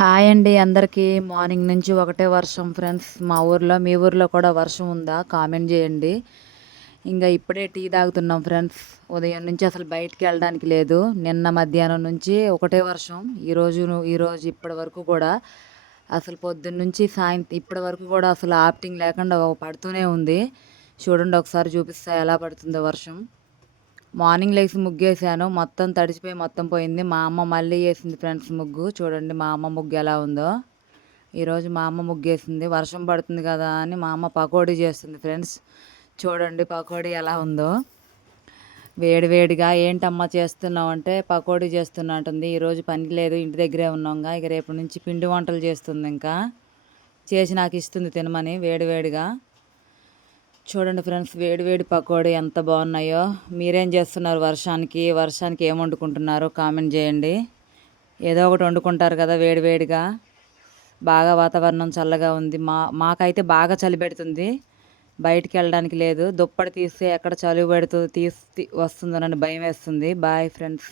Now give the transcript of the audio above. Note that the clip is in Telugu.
హాయ్ అండి అందరికీ. మార్నింగ్ నుంచి ఒకటే వర్షం ఫ్రెండ్స్. మా ఊర్లో మీ ఊర్లో కూడా వర్షం ఉందా? కామెంట్ చేయండి. ఇంకా ఇప్పుడే టీ తాగుతున్నాం ఫ్రెండ్స్. ఉదయం నుంచి అసలు బయటికి వెళ్ళడానికి లేదు. నిన్న మధ్యాహ్నం నుంచి ఒకటే వర్షం. ఈరోజు ఈరోజు ఇప్పటి వరకు కూడా అసలు పొద్దున్న నుంచి సాయంత్రం ఇప్పటి వరకు కూడా అసలు ఆప్టింగ్ లేకుండా పడుతూనే ఉంది. చూడండి ఒకసారి చూపిస్తా ఎలా పడుతుందో వర్షం. మార్నింగ్ లేచి ముగ్గేసాను. మొత్తం తడిచిపోయి మొత్తం పోయింది. మా అమ్మ మళ్ళీ వేసింది ఫ్రెండ్స్ ముగ్గు. చూడండి మా అమ్మ ముగ్గు ఎలా ఉందో. ఈరోజు మా అమ్మ ముగ్గేసింది. వర్షం పడుతుంది కదా అని మా అమ్మ పకోడీ చేస్తుంది ఫ్రెండ్స్. చూడండి పకోడీ ఎలా ఉందో. వేడి వేడిగా ఏంటమ్మా చేస్తున్నావు అంటే పకోడీ చేస్తున్నా అంటుంది. ఈరోజు పని లేదు ఇంటి దగ్గరే ఉన్నాంగా. ఇక రేపు నుంచి పిండి వంటలు చేస్తుంది ఇంకా. చేసి నాకు ఇస్తుంది తినమని వేడి వేడిగా. చూడండి ఫ్రెండ్స్ వేడి వేడి పకోడీ ఎంత బాగున్నాయో. మీరేం చేస్తున్నారు వర్షానికి? వర్షానికి ఏం వండుకుంటున్నారు? కామెంట్ చేయండి. ఏదో ఒకటి వండుకుంటారు కదా వేడి వేడిగా. బాగా వాతావరణం చల్లగా ఉంది. మా మాకైతే బాగా చలి పెడుతుంది. బయటికి వెళ్ళడానికి లేదు. దుప్పటి తీస్తే ఎక్కడ చలి పెడుతూ తీసి వస్తుందోనని భయం వేస్తుంది. Bye friends.